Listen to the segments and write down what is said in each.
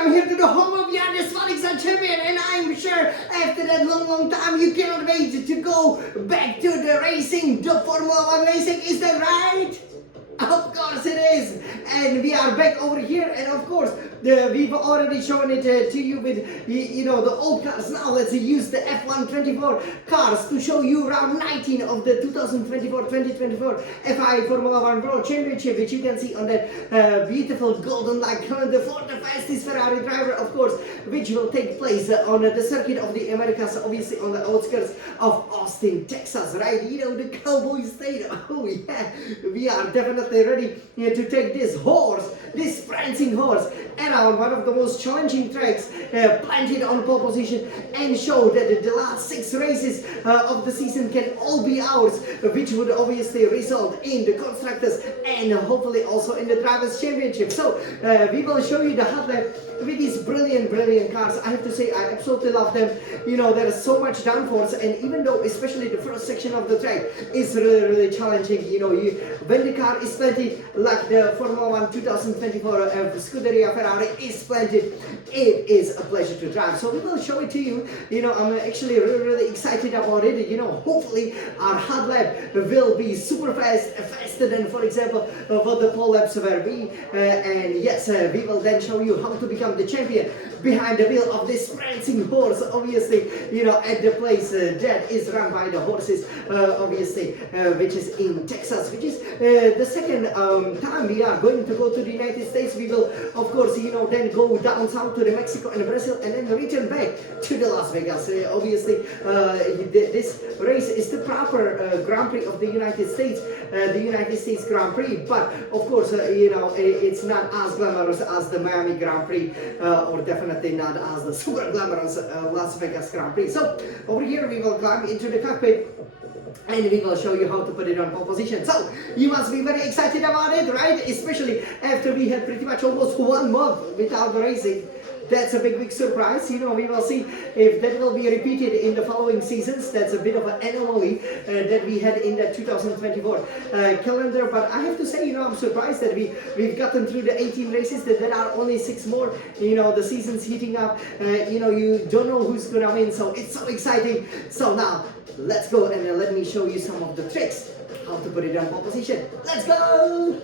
welcome here to the home of Yardis Felix champion, and I'm sure after that long time you cannot wait to go back to the racing, the Formula 1 racing, is that right? Of course it is, and we are back over here, and of course we've already shown it to you with the old cars. Now let's use the F124 cars to show you round 19 of the 2024 FI Formula 1 World Championship, which you can see on that beautiful golden light calendar for the fastest Ferrari driver, of course, which will take place on the circuit of the Americas, obviously on the outskirts of Austin, Texas, right? The cowboy state. Oh yeah, we are definitely ready to take this horse, this prancing horse, around one of the most challenging tracks, planted on pole position, and show that the last 6 races of the season can all be ours, which would obviously result in the constructors and hopefully also in the drivers championship. So we will show you the hot lap with these brilliant cars. I have to say, I absolutely love them. There is so much downforce, and even though especially the first section of the track is really challenging, when the car is planted like the Formula 1 2024 Scuderia Ferrari is planted, it is a pleasure to drive. So we will show it to you. I'm actually really excited about it. Hopefully our hot lap will be super fast, faster than, for example, what the pole laps were be. And yes, we will then show you how to become the champion behind the wheel of this prancing horse, obviously, at the place that is run by the horses, obviously, which is in Texas, which is the second time we are going to go to the United States. We will, of course, then go down south to the Mexico and Brazil, and then return back to the Las Vegas. Obviously, this race is the proper Grand Prix of the United States, the United States Grand Prix, but of course, it's not as glamorous as the Miami Grand Prix, or definitely not as the super glamorous Las Vegas Grand Prix. So over here we will climb into the cockpit, and we will show you how to put it on pole position. So you must be very excited about it, right? Especially after we had pretty much almost 1 month without racing. That's a big surprise. We will see if that will be repeated in the following seasons. That's a bit of an anomaly that we had in the 2024 calendar. But I have to say, I'm surprised that we've gotten through the 18 races, that there are only 6 more. The season's heating up. You don't know who's going to win. So it's so exciting. So now, let's go and let me show you some of the tricks, how to put it on pole position. Let's go!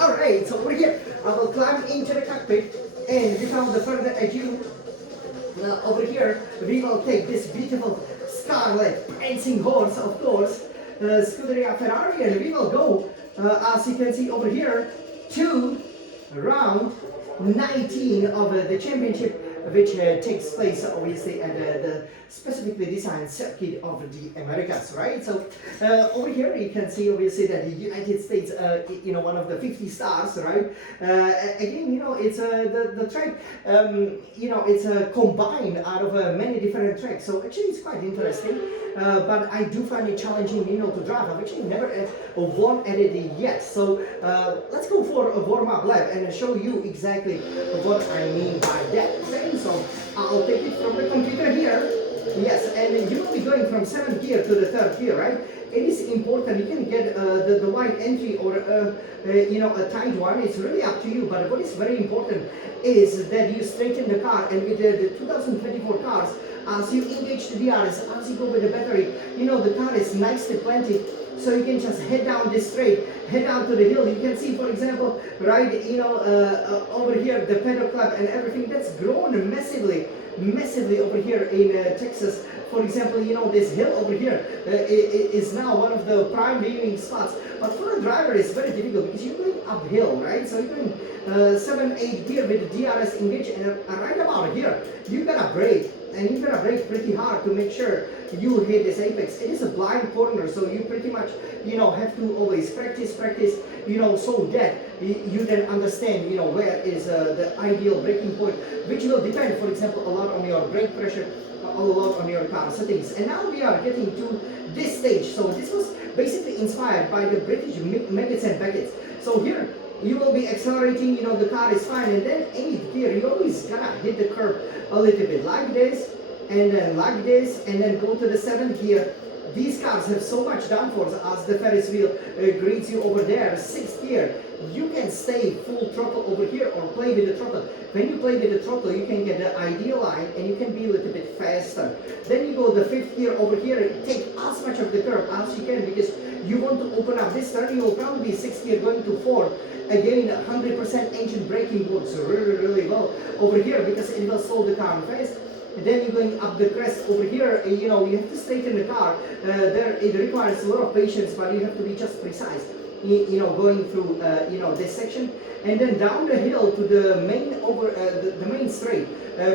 Alright, so over here, I will climb into the cockpit, and without the further ado, over here, we will take this beautiful scarlet prancing horse, of course, Scuderia Ferrari, and we will go, as you can see over here, to round 19 of the championship, which takes place obviously at the specifically designed circuit of the Americas, right? So over here you can see obviously that the United States, one of the 50 stars, right? Again, it's the track, it's combined out of many different tracks. So actually it's quite interesting, but I do find it challenging, to drive. I've actually never won at it yet. So let's go for a warm-up lap and show you exactly what I mean by that. So I'll take it from the computer here. Yes, and you will be going from 7th gear to the 3rd gear, right? It is important. You can get the wide entry or a tight one. It's really up to you. But what is very important is that you straighten the car, and with the 2024 cars, as you engage the DRS, as you go with the battery, the car is nicely planted. So you can just head down this straight, head down to the hill. You can see, for example, right, over here, the pedal clap and everything that's grown massively over here in Texas. For example, this hill over here is now one of the prime viewing spots. But for a driver, it's very difficult because you're going uphill, right? So you're going 7, 8 gear with the DRS engaged, and right about here, you gotta brake. And you gotta brake pretty hard to make sure you hit this apex. It is a blind corner, so you pretty much, have to always practice, so that you then understand, where is the ideal braking point, which will depend, for example, a lot on your brake pressure, a lot on your car settings. And now we are getting to this stage. So this was basically inspired by the British Maggots and Baggots. So here, you will be accelerating, the car is fine, and then 8th gear, you always gotta hit the curb a little bit like this, and then like this, and then go to the 7th gear. These cars have so much downforce as the Ferris wheel greets you over there. 6th gear, you can stay full throttle over here or play with the throttle. When you play with the throttle, you can get the ideal line and you can be a little bit faster. Then you go the fifth gear over here and take as much of the curve as you can, because you want to open up this turn. You will probably be sixth gear going to fourth. Again, 100% engine braking works really well over here, because it will slow the car fast. And then you're going up the crest over here, you know, you have to straighten the car. There it requires a lot of patience, but you have to be just precise. You know, going through you know, this section, and then down the hill to the main the main straight,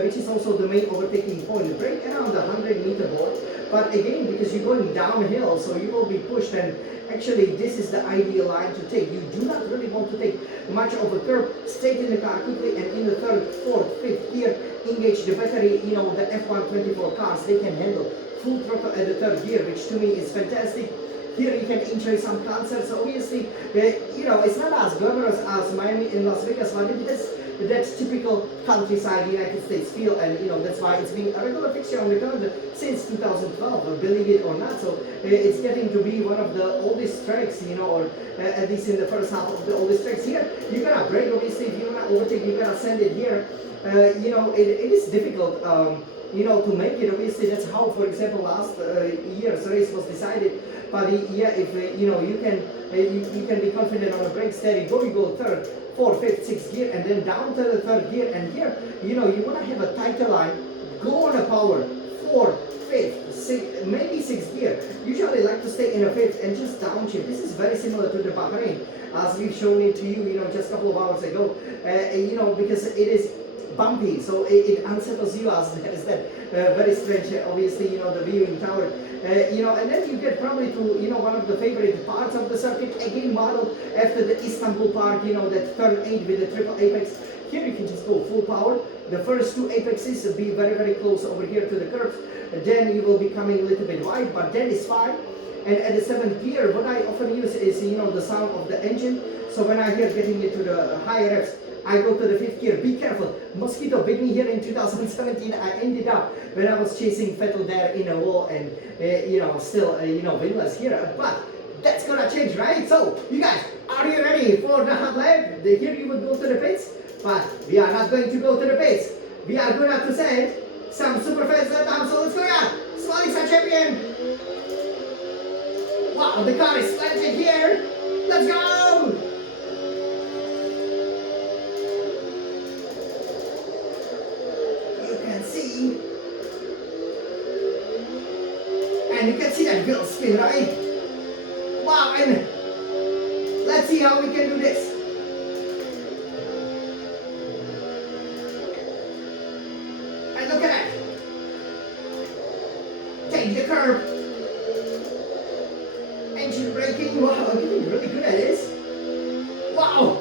which is also the main overtaking point. The brake around the 100-meter board, but again, because you're going downhill, so you will be pushed, and actually this is the ideal line to take. You do not really want to take much of a curve. Straighten the car quickly, and in the third, fourth, fifth gear, engage the battery. You know, the F124 cars, they can handle full throttle at the third gear, which to me is fantastic. Here you can enjoy some concerts. Obviously, you know, it's not as glamorous as Miami and Las Vegas, but it is that typical countryside United States feel, and you know, that's why it's been a regular fixture on the calendar since 2012, believe it or not. So it's getting to be one of the oldest tracks, you know, or at least in the first half of the oldest tracks. Here you gotta brake, obviously. If you wanna overtake, you gotta send it here. You know, it is difficult, you know, to make it. Obviously, that's how, for example, last year's race was decided. But yeah, if you know, you can be confident on a brake steady. You go third, fourth, fifth, sixth gear, and then down to the third gear. And here, you know, you want to have a tighter line. Go on a power, fourth, fifth, sixth, maybe sixth gear. Usually like to stay in a fifth and just downshift. This is very similar to the Bahrain, as we've shown it to you, you know, just a couple of hours ago. You know, because it is bumpy, so it unsettles you as that very strange, obviously, you know, the viewing tower. You know, and then you get probably to, you know, one of the favorite parts of the circuit, again modeled after the Istanbul part, you know, that turn 8 with the triple apex. Here you can just go full power. The first two apexes will be very close over here to the curves. Then you will be coming a little bit wide, but then it's fine. And at the seventh gear, what I often use is, you know, the sound of the engine. So when I hear getting into the higher revs, I go to the fifth gear. Be careful. Mosquito bit me here in 2017. I ended up when I was chasing Vettel there in a wall, and you know, still you know, winless here. But that's gonna change, right? So you guys, are you ready for the hot lap? Here you would go to the pits, but we are not going to go to the pits. We are going to send some super fast lap time. So let's go, yeah. Smiling Sun champion. Wow, the car is planted here. Let's go. And you can see that wheel spin, right? Wow, and let's see how we can do this. And look at that. Take the curve. Engine braking. Wow, I'm getting really good at this. Wow.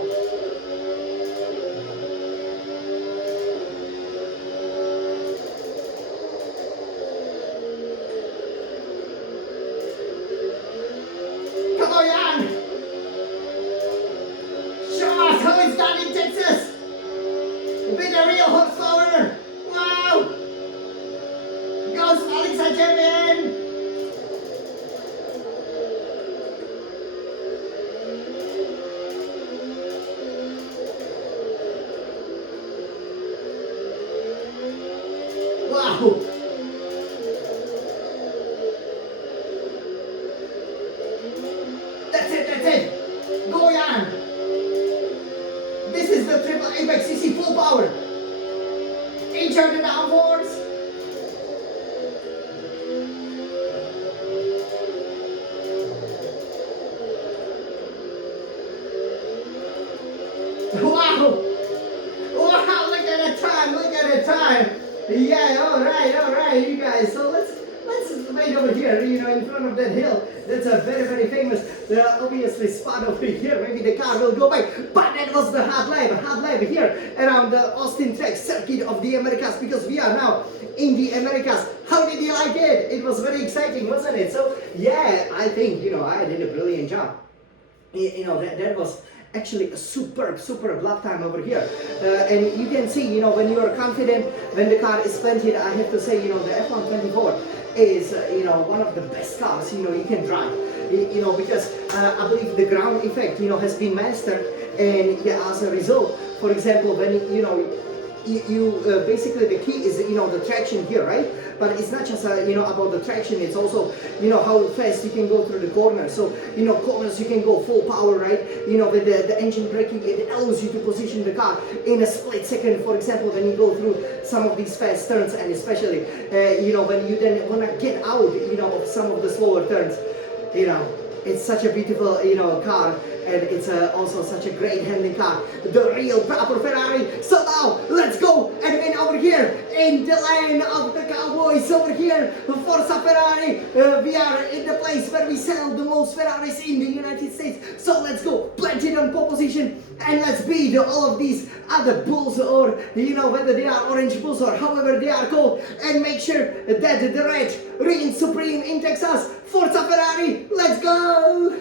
Wow! That's it! Go on! This is the triple apex CC full power! Insert the downforce! Wow! Wow, look at the time! Yeah, alright, you guys. So let's wait over here, you know, in front of that hill. That's a very famous, obviously, spot over here. Maybe the car will go by, but that was the hot lap here around the Austin Track Circuit of the Americas, because we are now in the Americas. How did you like it? It was very exciting, wasn't it? So yeah, I think, you know, I did a brilliant job. You know, that was actually a superb lap time over here, and you can see, you know, when you are confident, when the car is planted, I have to say, you know, the F124 is you know, one of the best cars, you know, you can drive. because I believe the ground effect, has been mastered, and yeah, as a result, for example, when basically the key is the traction here, right? But it's not just about the traction, it's also how fast you can go through the corners. So corners you can go full power, right? With the engine braking, it allows you to position the car in a split second. For example, when you go through some of these fast turns, and especially when you then want to get out of some of the slower turns, it's such a beautiful car, and it's also such a great handling car, the real proper Ferrari. So now let's go and win over here in the land of the cowboys. Over here, Forza Ferrari, we are in the place where we sell the most Ferraris in the United States. So let's go, plant it on pole position, and let's beat all of these other bulls, or whether they are orange bulls or however they are called, and make sure that the red reigns supreme in Texas. Forza Ferrari, let's go!